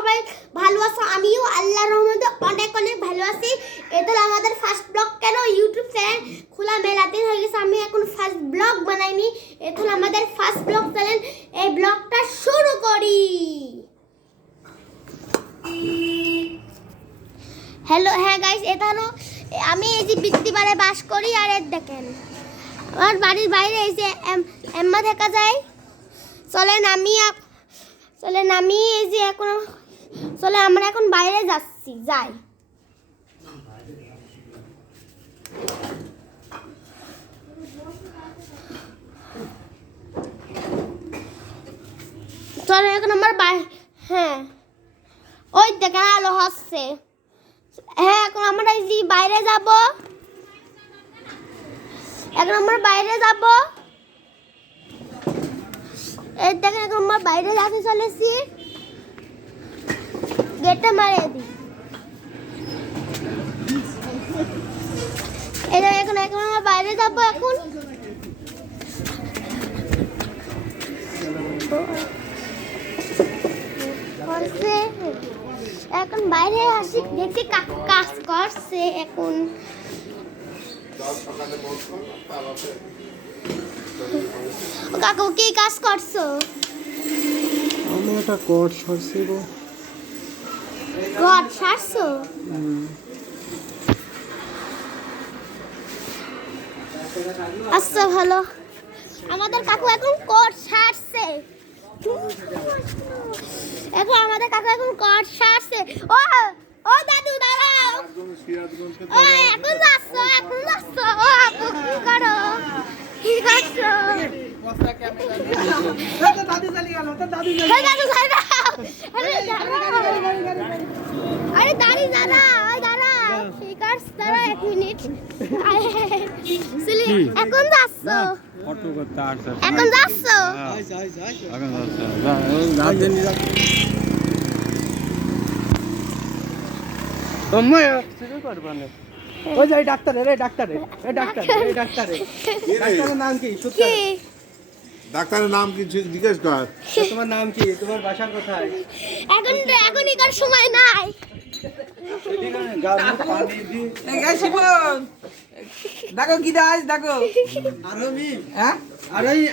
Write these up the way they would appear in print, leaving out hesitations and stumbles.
সবাই ভালো আছো? আমিও আল্লাহর রহমতে অনেক অনেক ভালো আছি। এটা আমাদের ফার্স্ট ব্লগ, কেন ইউটিউব চ্যানেল খোলা মেলা দিন হয়ে গেছে, আমি এখন ফার্স্ট ব্লগ বানাইনি। এটা আমাদের ফার্স্ট ব্লগ চ্যানেল। এই ব্লগটা শুরু করি। হ্যালো, হ্যাঁ গাইস, এটা হলো আমি এই যে বৃত্তিবারে বাস করি। আর এর দেখেন আমার বাড়ির বাইরে এই যে এম্মা দেখা যায়। চলেন আমি এই যে এখন আমরা এখন বাইরে যাচ্ছি, যাই। চলেন এখন আমার হ্যাঁ, ওই দেখেন আলো হচ্ছে। হ্যাঁ, এখন আমরা এই যে বাইরে যাব। এখন আমরা বাইরে যাব। এই দেখেন এখন আমরা বাইরে যাতে চলেছি। গেটটা মারিয়ে দিই। এই এখন আমরা বাইরে যাব। এখন বাইরে আসি, দেখছি কাজ করছে। এখন কাকু কি কাজ করছো? আমি একটা কোট সারছি গো। কোট সারছো? আচ্ছা, ভালো। আমাদের কাকু এখন কোট সারছে। আমাদের কাকু এখন কোট সারছে। ও দাদু দাঁড়াও। ও এখন যাচ্ছো। ও আপু কি করো? কি করছো? দাদু আরে দাঁড়ি দাঁড়া, ঠিক আছে, দাঁড়া 1 মিনিট। এখন যাচ্ছো? এখন যাচ্ছো? ওই যে ডাক্তারের নাম কি? ডাক্তারের নাম কি জিজ্ঞেস কর। তোমার নাম কি? তোমার বাসার কোথায়? এখন একার সময় নাই। দেখো কি দাস, দেখো আরোহী। হ্যাঁ, আরোহী।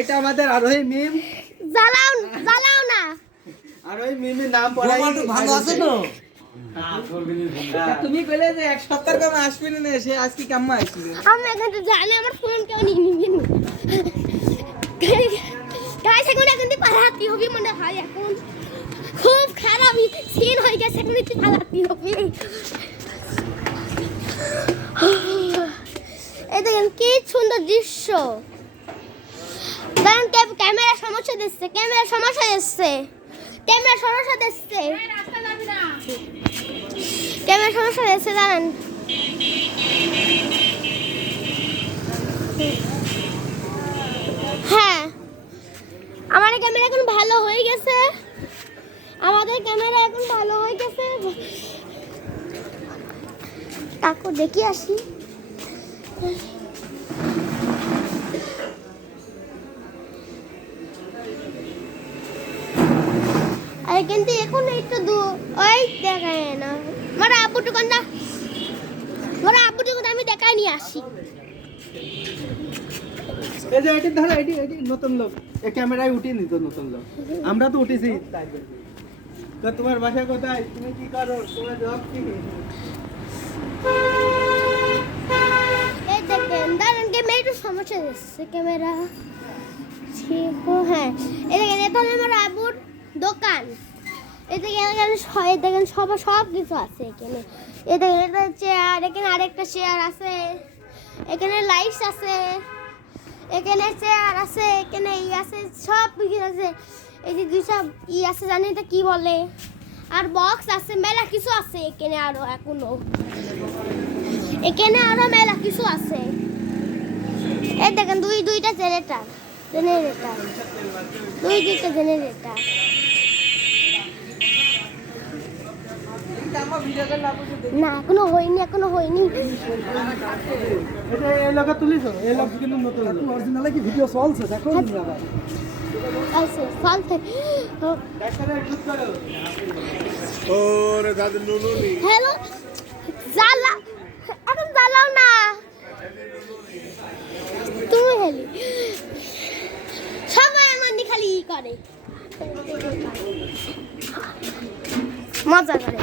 এটা আমাদের আরোহী মিম। জ্বালাও না। আরোহী মিমের নাম পড়াই ভালো আছে তো। তুমি কইলে যে এক সপ্তাহ কম আসবে না, সে আজকে কেমন আসবে? আমি এখন জানি আমার ফোন কেউ নিয়ে গাইস, এখন পালাতে হবে মনে হয়। এখন খুব খারাপ সিন হয়ে গেছে, এখন একটু পালাতে হবে। এই দেখেন কি সুন্দর দৃশ্য। দেখেন ক্যামেরা সমস্যা দিচ্ছে। জানেন। হ্যাঁ, আমাদের ক্যামেরা এখন ভালো হয়ে গেছে। কাকু দেখি আসি। আরে কিন্তু এখন একটু ওই দেখায় না। আমার আব্বুটুকু আমি দেখাই নিয়ে আসি। এই যে এটি ধরো, এটি নতুন লোক। এই ক্যামেরায় উঠিয়ে নিত নতুন লোক। আমরা তো উঠেছি। তো তোমার বাসা কোথায়? তুমি কি করো? তোমার জব কি? এই দেখেন, দাঁড়ান, ক্যামেরা একটু সমস্যা দিচ্ছে। ক্যামেরা হ্যাঁ, এই দেখেন, এটা হলো আমার আব্বুর দোকান। দেখেন সব কিছু আছে এখানে। এই দেখেন, এটা চেয়ার, এখানে আরেকটা চেয়ার আছে, এখানে লাইটস আছে, এখানে চেয়ার আছে, এখানে আছে, সব কিছু আছে। এই যে দুইটা আছে, জানি এটা কি বলে। আর বক্স আছে, মেলা কিছু আছে এখানে। এখানে আরো মেলা কিছু আছে। এই দেখেন দুইটা জেনারেটর। না, এখনো হয়নি। এটা এই লোক তুলিছো? এই লোক কিন্তু নতুন। অরিজিনালে কি ভিডিও চলছে? দেখো আছে ফল থেকে ডাক্তারের ওষুধ করো ওরে দাদু নুনুনি হ্যালো জ্বালা এখন জ্বালাও না তুমি হেলি সবাই আমার নি খালি ই করে মজা করে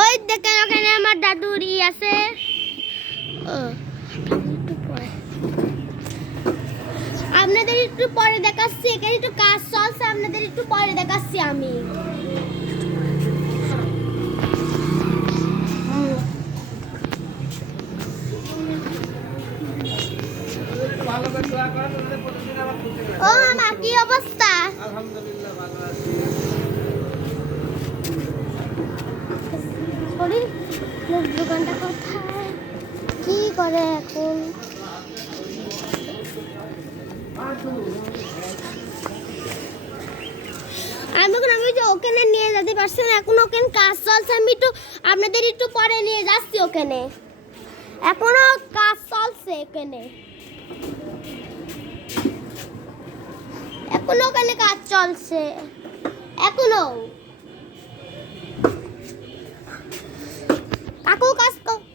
ওই দেখেন ওখানে আমার দাদুর ই আছে আপনাদের একটু পরে দেখাচ্ছি এখানে একটু কাজ চলছে আপনাদের একটু পরে দেখাচ্ছি আমি ভালো করে দোয়া করো তোমাদের প্রতিদিন আমার খুশি হয় ও মামা কি অবস্থা আলহামদুলিল্লাহ ভালো আছি সরি লোক দোকানটা কোথায় কি করে এখন আমি যে ওখানে নিয়ে যেতে পারছি না এখন ওখানে কাজ চলছে আমি একটু আপনাদের একটু পরে নিয়ে যাচ্ছি ওখানে এখনো কাজ চলছে ওখানে এখনো ওখানে কাজ চলছে এখনো কাকু কাজ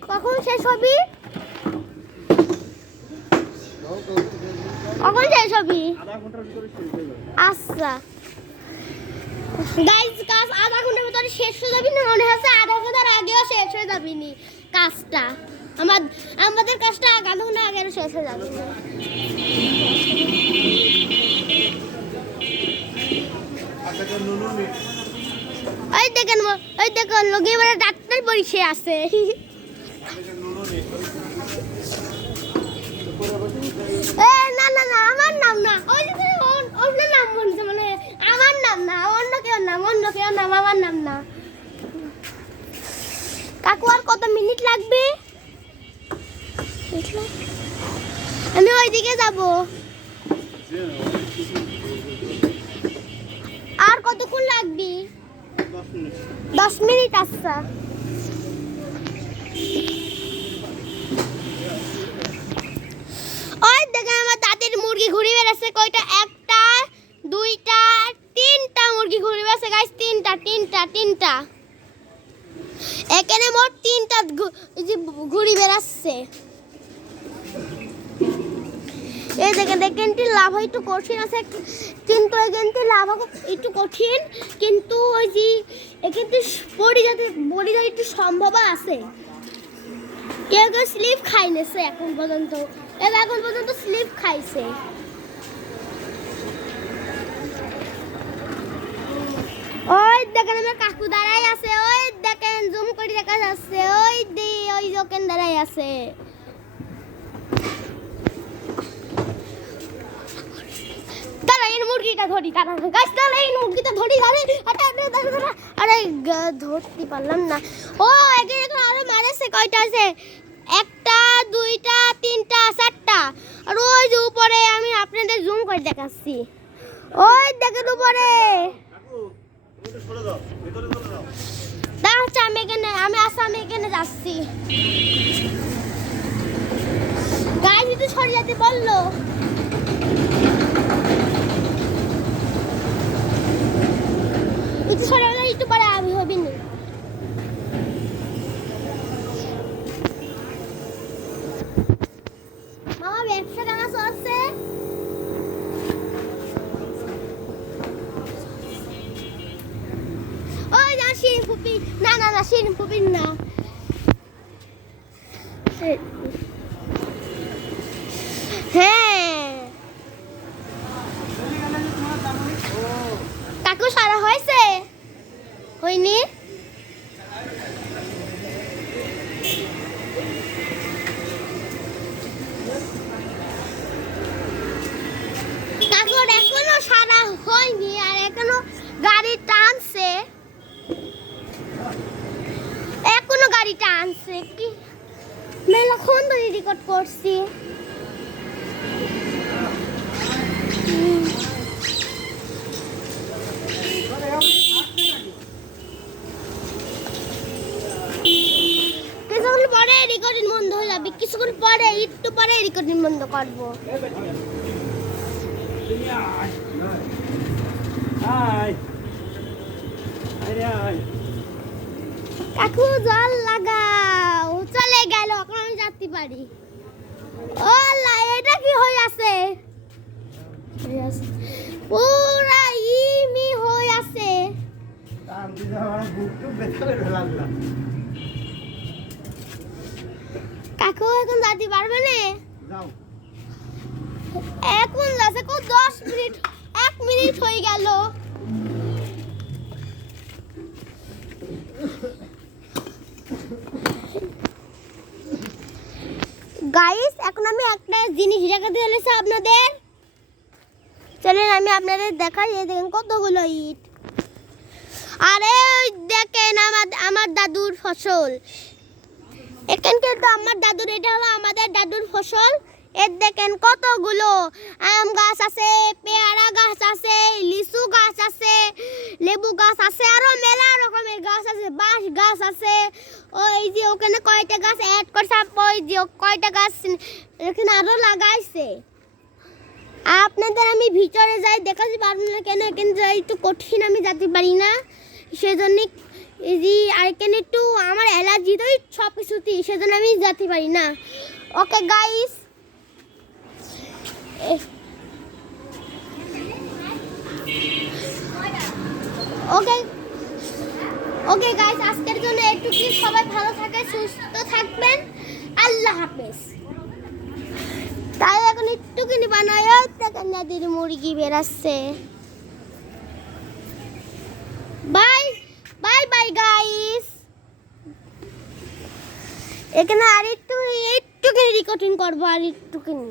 কখন শেষ হবে কখন শেষ হবে আধা ঘন্টার ভিতরে শেষ হয়ে যাবে আচ্ছা গাইস কাজ আধা ঘন্টার ভিতরে শেষ হয়ে যাবে না মনে হচ্ছে আধা ঘন্টার আগেও শেষ হয়ে যাবে নি কাজটা আমাদের কাজটা আধা ঘন্টা আগে শেষ হয়ে যাবে আচ্ছা নুনুনি ওই দেখেন লোকে এবারে ডাক্তার পরীক্ষা আছে নুনুনি না না না আমার নাম না ওই যে অন্য নাম বলছে মানে আমার নাম না অন্য কেউ নাম আমার নাম না কাকু আর কত মিনিট লাগবে আমি ওইদিকে যাব আর কতক্ষণ লাগবে 10 মিনিট আচ্ছা ওই দেখেন আমার দাদির মুরগি ঘুরে বেড়াচ্ছে কয়টা একটা দুইটা তিনটা মুরগি ঘুরে বেড়াচ্ছে গাইস তিনটা এখানে মোট তিনটা ঘুরে বেড়াচ্ছে এই দেখেন এখানটি লাভা একটু কঠিন আছে কিন্তু এখানটি লাভা একটু কঠিন কিন্তু ওই যে এখানটি পড়ে যেতে একটু সম্ভাবনা আছে কেউ স্লিপ খাইনেছে এখন পর্যন্ত স্লিপ খাইছে ওই দেখেন আমার কাকু দাঁড়াই আছে ওই দেখেন জুম করে দেখা যাচ্ছে ওই দোকান দাঁড়াই আছে তারা এই মুরগিটা ধরি গাছ তাহলে এই মুরগিটা ধরি আরে ধরতে পারলাম না ও এখন আরো মারেছে কয়টা আছে একটা দুইটা তিনটা চারটা আর ওই যে উপরে আমি আপনাদের জুম করে দেখাচ্ছি ওই দেখেন উপরে দাঁড়াচ্ছে আমি এখানে যাচ্ছি গাছ একটু সরে যেতে বললো একটু সরে গেলে একটু পরে আমি হবি না মামা ব্যবসা কেমন চলছে ওই না শিরিন ফুপি না শিরিন ফুপি না হ্যাঁ কাকু সারা হয়েছে হয়নি কাকুর এখনো সারা হয়নি আর এখনো গাড়ি টানছে কি মেলাক্ষণ ধরে রেকর্ড করছি কিছুক্ষণ পরে রেকর্ডিং বন্ধ হয়ে যাবে কিছুক্ষণ পরে একটু পরে রেকর্ডিং বন্ধ করবো কাকু জল লাগাও, চলে গেল, এখন আমি যেতে পারি। ও আল্লাহ, এটা কি হয়ে আছে? পুরা ইমি হয়ে আছে। কাকু এখন যেতে পারবে না? যাও। এখন যাচ্ছে 10 মিনিট, 1 মিনিট হয়ে গেল। গাইস, এখন আমি একটা জিনিস দেখাতে চলেছি আপনাদের। চলেন আমি আপনাদের দেখাই। এই দেখেন কতগুলো ইট। আরে ওই দেখেন আমার দাদুর ফসল। এখান কিন্তু আমার দাদুর, এটা হলো আমাদের দাদুর ফসল। এর দেখেন কতগুলো আম গাছ আছে, পেয়ারা গাছ আছে, লিচু গাছ আছে, লেবু গাছ আছে, আরো মেলা রকমের গাছ আছে, বাঁশ গাছ আছে। ওই যে ওখানে কয়টা গাছ অ্যাড করছে, ওই যে কয়টা গাছ এখানে আরো লাগাইছে। আপনাদের আমি ভিতরে যাই দেখাতে পারবো না, কেন এখানে যাই একটু কঠিন, আমি যেতে পারি না। সেজন্য এই যে আর এখানে একটু আমার অ্যালার্জি তো সব কিছুতেই, সেজন্য আমি যেতে পারি না। ওকে গাইস, ওকে ওকে গাইস, আজকের জন্য এটুকুই। সবাই ভালো থাকে, সুস্থ থাকবেন। আল্লাহ হাফেজ। তাই এখন একটুখানি বানায় দেখেন নদীর মুরগি বেরাচ্ছে। Bye bye bye guys. এখানে আর একটুখানি রেকর্ডিং করবো, আর একটুখানি।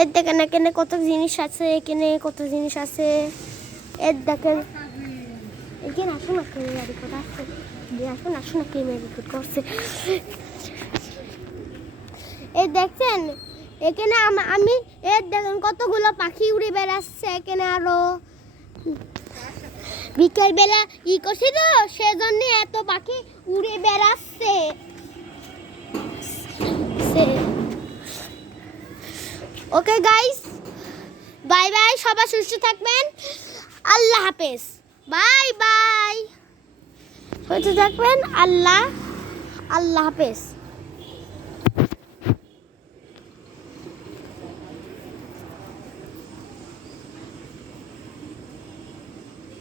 এর দেখেন এখানে কত জিনিস আছে, এখানে কত জিনিস আছে। এর দেখেন এখানে আসুন না, ক্যামেরা রেকর্ড আছে, আসুন না ক্যামেরা রেকর্ড করছে। এই দেখছেন এখানে আমি এর দেখেন কতগুলো পাখি উড়ে বেড়াচ্ছে। এখানে আরো বিকেল বেলা করছি তো, সেজন্য এত পাখি উড়ে বেড়াচ্ছে। Okay guys, bye bye. সবাই সুস্থ থাকবেন। আল্লাহ হাফেজ। Bye bye. সুস্থ থাকবেন। আল্লাহ হাফেজ।